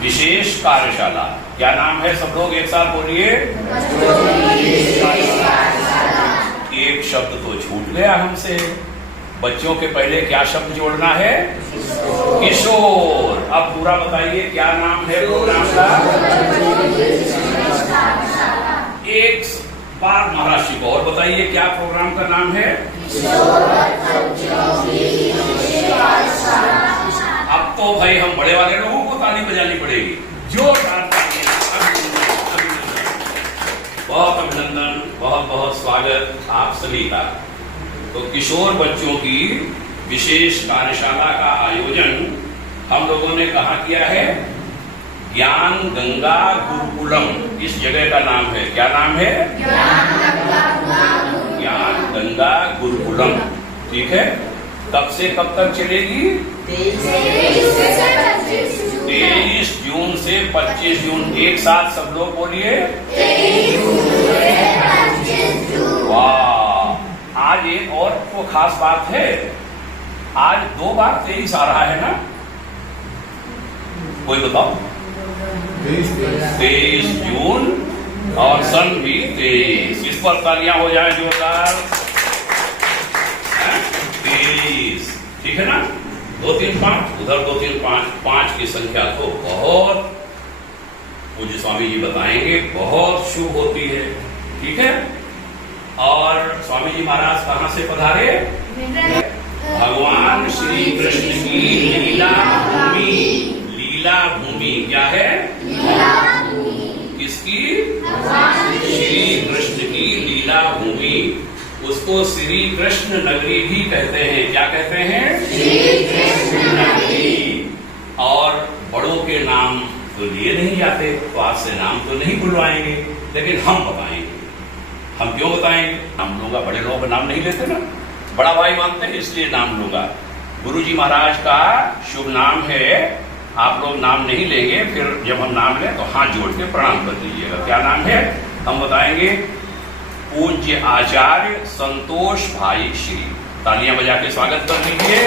विशेष कार्यशाला। क्या नाम है? सब लोग एक साथ बोलिए। एक शब्द तो छूट गया हमसे। बच्चों के पहले क्या शब्द जोड़ना है? किशोर। अब पूरा बताइए क्या नाम है प्रोग्राम का? एक बार महाराज जी को और बताइए क्या प्रोग्राम का नाम है? अब तो भाई हम बड़े वाले लोगों को ताली बजानी पड़ेगी, जोरदार तालियां। बहुत अभिनंदन, बहुत बहुत स्वागत आप सभी का। तो किशोर बच्चों की विशेष कार्यशाला का आयोजन हम लोगों ने कहाँ किया है? ज्ञान गंगा गुरुकुलम इस जगह का नाम है। क्या नाम है? ज्ञान गंगा गुरुकुलम। ठीक है, कब से कब तक चलेगी? 23 जून से 25 जून। एक साथ सब लोग बोलिए। वाह, आज एक और तो खास बात है, आज 2 बार 23 आ रहा है ना? कोई बताओ? 23 जून और सन भी 23। इस पर तालियां हो जाए जोरदार। 23, ठीक है ना? 2 3 5 उधर 2 3 5 5 की संख्या तो बहुत, पूज्य स्वामी जी बताएंगे, बहुत शुभ होती है। ठीक है, और स्वामी जी महाराज कहाँ से पधारे? भगवान श्री कृष्ण की लीला भूमि। लीला भूमि क्या है? किसकी? श्री कृष्ण की लीला भूमि। उसको श्री कृष्ण नगरी भी कहते हैं। क्या कहते हैं? श्री कृष्ण नगरी। और बड़ों के नाम तो लिए नहीं जाते, तो आज से नाम तो नहीं बुलवाएंगे, लेकिन हम बताएंगे। हम क्यों बताएंगे? हम लोग बड़े लोगों का नाम नहीं लेते ना, बड़ा भाई मानते हैं, इसलिए नाम लूंगा। गुरु जी महाराज का शुभ नाम है, आप लोग नाम नहीं लेंगे, फिर जब हम नाम लें तो हाथ जोड़ के प्रणाम कर दीजिएगा। क्या नाम है? हम बताएंगे। पूज्य आचार्य संतोष भाई श्री। तालियां बजा के स्वागत कर दीजिए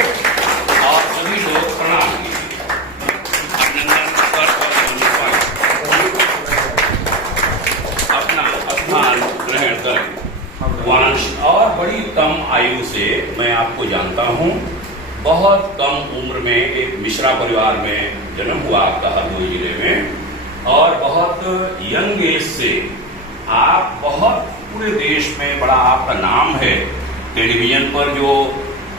और सभी लोग प्रणाम कीजिए। अपना स्थान ग्रहण करें। वांश और बड़ी कम आयु से मैं आपको जानता हूं, बहुत कम उम्र में एक मिश्रा परिवार में जन्म हुआ आपका हरदोई जिले में, और बहुत यंग एज से आप बहुत पूरे देश में बड़ा आपका नाम है। टेलीविजन पर जो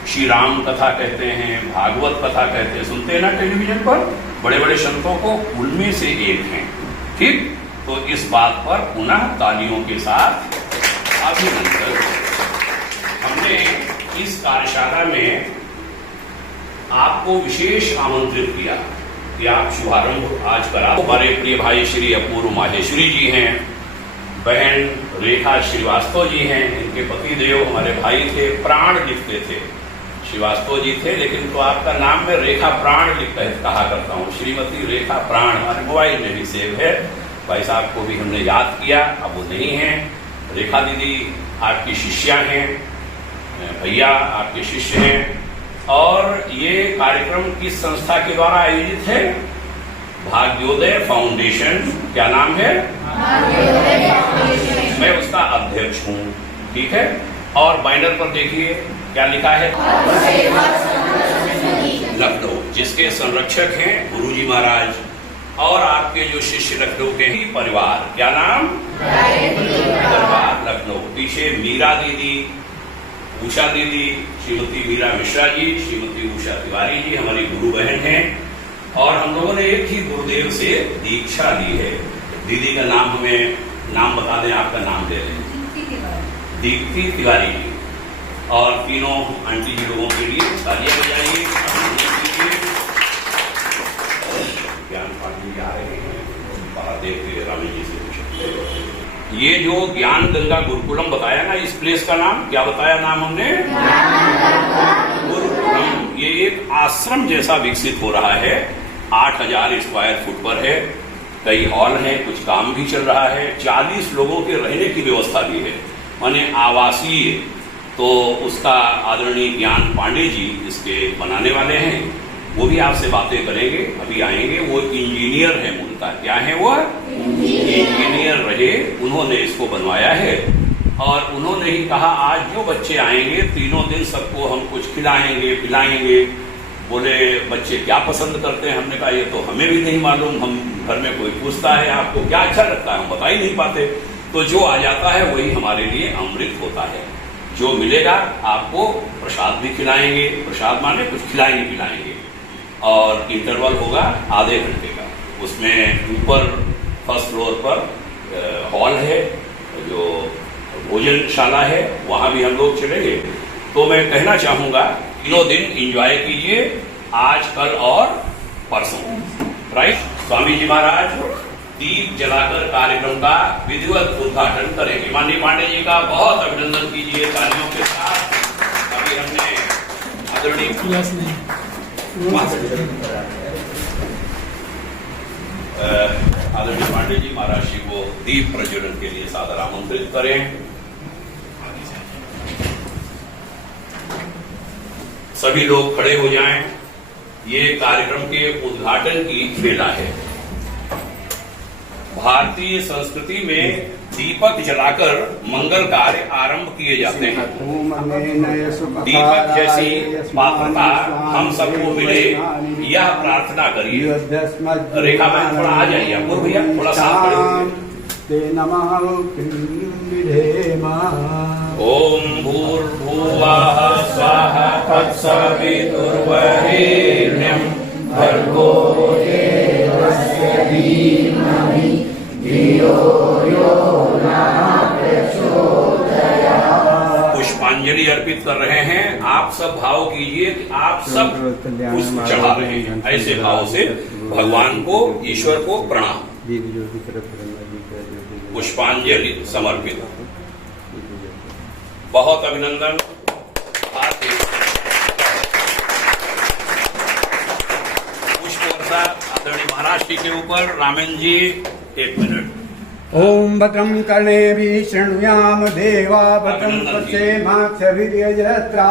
श्री राम कथा कहते हैं, भागवत कथा कहते हैं, सुनते हैं ना टेलीविजन पर, बड़े बड़े संतों को उनमें से एक हैं। ठीक, तो इस बात पर पुनः तालियों के साथ अभिनंदन। हमने इस कार्यशाला में आपको विशेष आमंत्रित किया कि आप शुभारंभ आज करा। हमारे प्रिय भाई श्री अपूर्व माहेश्वरी जी हैं, बहन रेखा श्रीवास्तव जी हैं, इनके पति देव हमारे भाई थे, प्राण लिखते थे, श्रीवास्तव जी थे, लेकिन तो आपका नाम में रेखा प्राण लिखता है, कहा करता हूँ, श्रीमती रेखा प्राण हमारे मोबाइल में भी सेव है। भाई साहब को भी हमने याद किया, अब वो नहीं है। रेखा दीदी आपकी शिष्या हैं, भैया आपके शिष्य हैं। और ये कार्यक्रम किस संस्था के द्वारा आयोजित है? भाग्योदय फाउंडेशन। क्या नाम है? मैं उसका अध्यक्ष हूँ। ठीक है, और बैनर पर देखिए क्या लिखा है? लखनऊ, जिसके संरक्षक हैं गुरुजी महाराज और आपके जो शिष्य लखनऊ के ही परिवार। क्या नाम? परिवार लखनऊ। पीछे मीरा दीदी, उषा दीदी, श्रीमती मीरा मिश्रा जी, श्रीमती उषा तिवारी जी हमारी गुरु बहन हैं, और हम लोगों ने एक ही गुरुदेव से दीक्षा ली है। दीदी का नाम हमें नाम बता दें, आपका नाम दे दें। दीप्ति तिवारी जी। और तीनों आंटी जी लोगों के लिए तालियां बजाइए, ज्ञान पाठी जी आ रहे हैं, बाहर देखते रामी जी से पूछते। ये जो ज्ञान गंगा गुरुकुलम बताया ना, इस प्लेस का नाम क्या बताया? नाम हमने गुरुकुलम। ये एक आश्रम जैसा विकसित हो रहा है, 8000 स्क्वायर फुट पर है, कई हॉल हैं, कुछ काम भी चल रहा है, 40 लोगों के रहने की व्यवस्था भी है, माने आवासीय। तो उसका आदरणीय ज्ञान पांडे जी इसके बनाने वाले हैं, वो भी आपसे बातें करेंगे, अभी आएंगे। वो इंजीनियर इंजीनियर हैं मूलतः। क्या है वो? इंजीनियर रहे, उन्होंने इसको बनवाया है। और उन्होंने ही कहा आज जो बच्चे आएंगे तीनों दिन सबको हम कुछ खिलाएंगे पिलाएंगे। बोले बच्चे क्या पसंद करते हैं? हमने कहा ये तो हमें भी नहीं मालूम, हम घर में कोई पूछता है आपको क्या अच्छा लगता है, हम बता ही नहीं पाते। तो जो आ जाता है वही हमारे लिए अमृत होता है। जो मिलेगा आपको प्रसाद भी खिलाएंगे, प्रसाद माने कुछ खिलाएंगे पिलाएंगे। और इंटरवल होगा आधे घंटे का। उसमें ऊपर फर्स्ट फ्लोर पर हॉल है, जो भोजनशाला है, वहां भी हम लोग चलेंगे। तो मैं कहना चाहूंगा तीनों दिन एंजॉय कीजिए, आज कल और परसों। राइट। स्वामी जी महाराज दीप जलाकर कार्यक्रम का विधिवत उद्घाटन करेंगे। माननीय पांडे जी का बहुत अभिनंदन कीजिए तालियों के साथ। अभी हमने आदरणीय पांडे जी महाराज जी को दीप प्रज्वलन के लिए सादर आमंत्रित करें। सभी लोग खड़े हो जाएं। ये कार्यक्रम के उद्घाटन की बेला है। भारतीय संस्कृति में दीपक जलाकर मंगल कार्य आरंभ किए जाते हैं। दीपक जैसी पात्रता हम सबको मिले, यह प्रार्थना करिए। रेखा मैम थोड़ा आ जाइए, अपूर्व भैया थोड़ा साथ खड़े होइए। ओम भूर्भुवः स्वः तत्सवितुर्वरेण्यं भर्गो देवस्य धीमहि धियो यो नः प्रचोदयात्। पुष्पांजलि अर्पित कर रहे हैं। आप सब भाव कीजिए कि आप सब पुष्प चढ़ा रहे हैं। ऐसे भाव से भगवान को, ईश्वर को प्रणाम। पुष्पांजलि समर्पित। बहुत अभिनंदन। पुष्प वर्षा आदरणीय महाराज जी के ऊपर। रामेन जी 1 मिनट। ओम भद्रं कर्णेभिः शृणुयाम देवा भद्रं पश्येमाक्षभिर्यजत्रा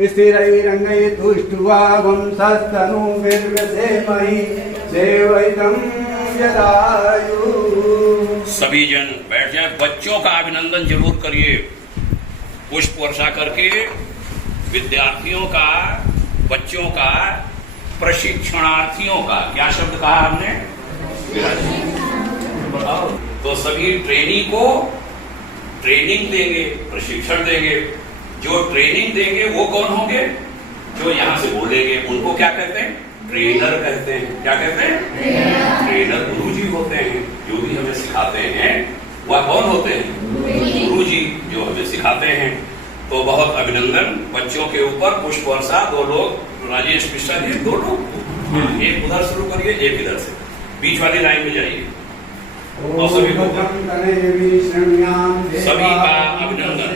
स्थिरैरङ्गैस्तुष्ट्वा वंशस्तनूभिर्व्यसेमहि सेवयितं यदायुः। सभी जन बैठ जाए। बच्चों का अभिनंदन जरूर करिए। पुष्प वर्षा करके विद्यार्थियों का, बच्चों का, प्रशिक्षणार्थियों का, क्या शब्द कहा हमने? बताओ। तो सभी ट्रेनी को ट्रेनिंग देंगे, प्रशिक्षण देंगे। जो ट्रेनिंग देंगे वो कौन होंगे? जो यहां से बोलेंगे उनको क्या कहते हैं? ट्रेनर कहते हैं। क्या कहते हैं? ट्रेनर गुरुजी होते हैं। जो भी हमें सिखाते हैं वह कौन होते हैं? गुरुजी, जो हमें सिखाते हैं। तो बहुत अभिनंदन। बच्चों के ऊपर पुष्प वर्षा। 2 लोग, राजेश मिश्रा जी 2 लोग, एक उधर शुरू करिए, एक इधर से, बीच वाली लाइन में जाइए। और सभी का अभिनंदन।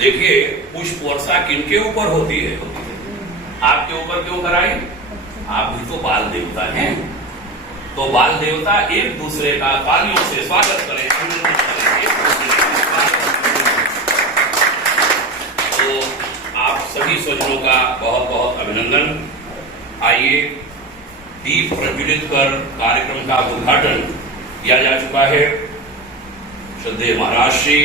देखिए पुष्प वर्षा किनके ऊपर होती है? आपके ऊपर क्यों कराई? आप भी तो बाल देवता हैं। तो बाल देवता एक दूसरे का तालियों से स्वागत करें, अभिनंदन करें। तो आप सभी स्वजनों का बहुत बहुत अभिनंदन। आइए दीप प्रज्वलित कर कार्यक्रम का उद्घाटन किया जा चुका है। श्रद्धेय महाराज श्री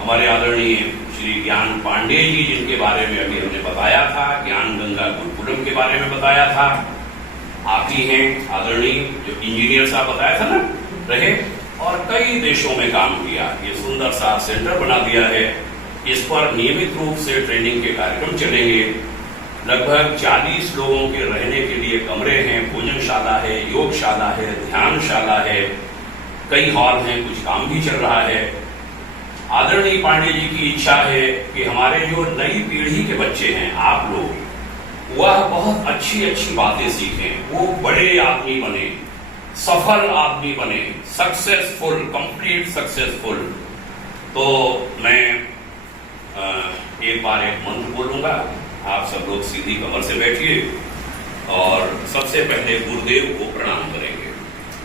हमारे आदरणीय श्री ज्ञान पांडे जी, जिनके बारे में अभी हमने बताया था, ज्ञान गंगा गुरुकुलम के बारे में बताया था, आप ही हैं आदरणीय, जो इंजीनियर साहब बताया था ना, रहे और कई देशों में काम किया। ये सुंदर सा सेंटर बना दिया है। इस पर नियमित रूप से ट्रेनिंग के कार्यक्रम चलेंगे। लगभग 40 लोगों के रहने के लिए कमरे हैं, भोजनशाला है, योगशाला है, ध्यानशाला है, कई हॉल हैं, कुछ काम भी चल रहा है। आदरणीय पांडे जी की इच्छा है कि हमारे जो नई पीढ़ी के बच्चे हैं, आप लोग, वह बहुत अच्छी अच्छी बातें सीखें, वो बड़े आदमी बने, सफल आदमी बने, सक्सेसफुल, कंप्लीट सक्सेसफुल। तो मैं एक बार एक मंत्र बोलूंगा, आप सब लोग सीधी कमर से बैठिए और सबसे पहले गुरुदेव को प्रणाम करेंगे।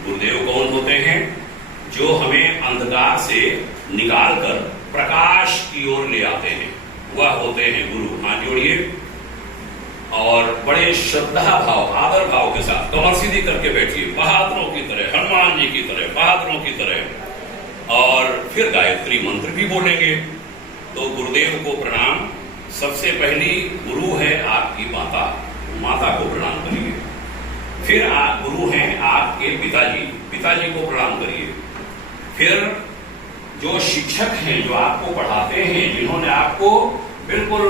गुरुदेव कौन होते हैं? जो हमें अंधकार से निकालकर प्रकाश की ओर ले आते हैं, वह होते हैं गुरु। हाथ जोड़िए और बड़े श्रद्धा भाव, आदर भाव के साथ कमर सीधी करके बैठिए, बहादुरों की तरह, हनुमान जी की तरह, बहादुरों की तरह। और फिर गायत्री मंत्र भी बोलेंगे। तो गुरुदेव को प्रणाम। सबसे पहली गुरु है आपकी माता, माता को प्रणाम करिए। फिर आप गुरु हैं आपके पिताजी, पिताजी को प्रणाम करिए। फिर जो शिक्षक हैं, जो आपको पढ़ाते हैं, जिन्होंने आपको बिल्कुल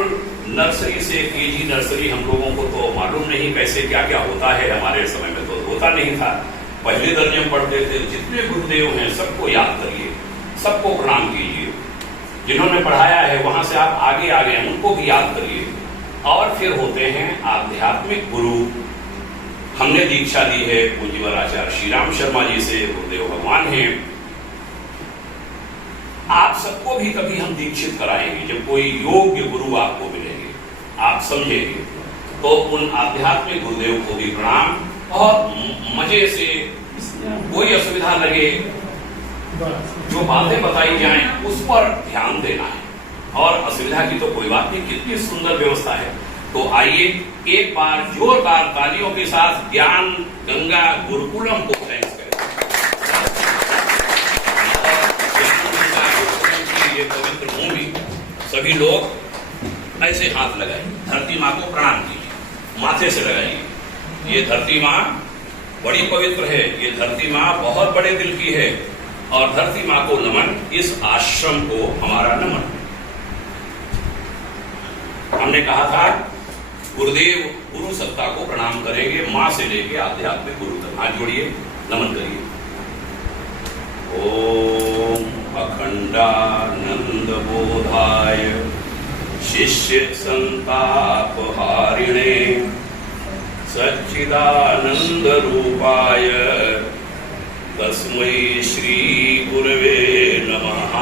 नर्सरी से केजी नर्सरी, हम लोगों को तो मालूम नहीं कैसे क्या क्या होता है, हमारे समय में तो होता नहीं था, पहले दर्जे में पढ़ते थे। जितने गुरुदेव हैं सबको याद करिए, सबको प्रणाम कीजिए। जिन्होंने पढ़ाया है वहां से आप आगे आ गए, उनको भी याद करिए। और फिर होते हैं आध्यात्मिक गुरु। हमने दीक्षा दी है पूज्यवर आचार्य श्री राम शर्मा जी से, गुरुदेव भगवान हैं। आप सबको भी कभी हम दीक्षित कराएंगे, जब कोई योग्य गुरु आपको मिलेंगे, आप समझेंगे। तो उन आध्यात्मिक गुरुदेव को भी प्रणाम। और मजे से, कोई असुविधा लगे, जो बातें बताई जाएं उस पर ध्यान देना है। और असुविधा की तो कोई बात नहीं, कितनी सुंदर व्यवस्था है। तो आइए एक बार जोरदार तालियों के साथ ज्ञान गंगा गुरुकुलम को थैंक्स करें। ये पवित्र भूमि, सभी लोग ऐसे हाथ लगाइए, धरती माँ को प्रणाम कीजिए, माथे से लगाइए। ये धरती माँ बड़ी पवित्र है, ये धरती माँ बहुत बड़े दिल की है। और धरती माँ को नमन, इस आश्रम को हमारा नमन। हमने कहा था गुरुदेव गुरु सत्ता को प्रणाम करेंगे, माँ से लेके आध्यात्मिक गुरु तक। हाथ जोड़िए, नमन करिए। ओम अखंडानंद बोधाय शिष्य संताप हारिणे सच्चिदानंद रूपाय तस्मै श्री गुरवे नमः।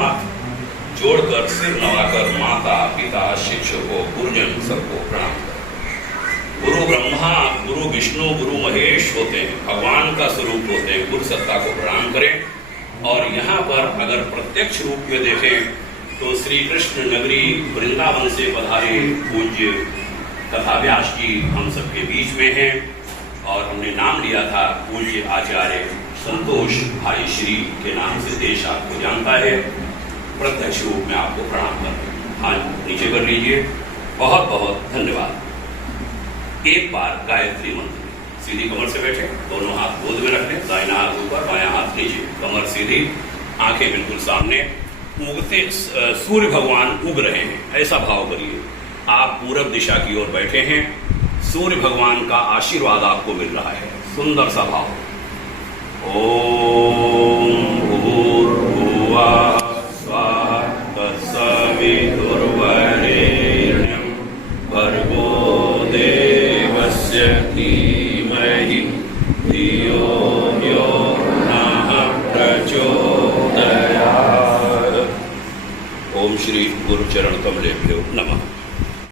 जोड़कर सिर नवाकर माता पिता शिक्षकों गुरुजन सबको प्रणाम करें। गुरु ब्रह्मा गुरु विष्णु गुरु महेश होते हैं, भगवान का स्वरूप होते हैं, गुरु सत्ता को प्रणाम करें। और यहाँ पर अगर प्रत्यक्ष रूप में देखें तो श्री कृष्ण नगरी वृंदावन से पधारे पूज्य तथा व्यास जी हम सबके बीच में हैं। और हमने नाम लिया था पूज्य आचार्य संतोष भाई श्री के नाम से देश आपको जानता है। प्रत्यक्ष रूप में आपको प्रणाम कर रहे हैं, हाथ नीचे कर लीजिए। बहुत बहुत धन्यवाद। एक बार गायत्री मंत्र, सीधी कमर से बैठे, दोनों हाथ गोद में रख लें, दाहिना हाथ ऊपर बायां हाथ नीचे, कमर सीधी, आंखें बिल्कुल सामने। उगते सूर्य भगवान उग रहे हैं ऐसा भाव करिए। आप पूरब दिशा की ओर बैठे हैं, सूर्य भगवान का आशीर्वाद आपको मिल रहा है, सुंदर सा भाव। ओम भूर्भुवः स्वः तत्सवितुर्वरेण्यं भर्गो देवस्य धीमहि धियो यो नः प्रचोदयात्। ओम श्री गुरुचरण कमलेभ्यो नमः।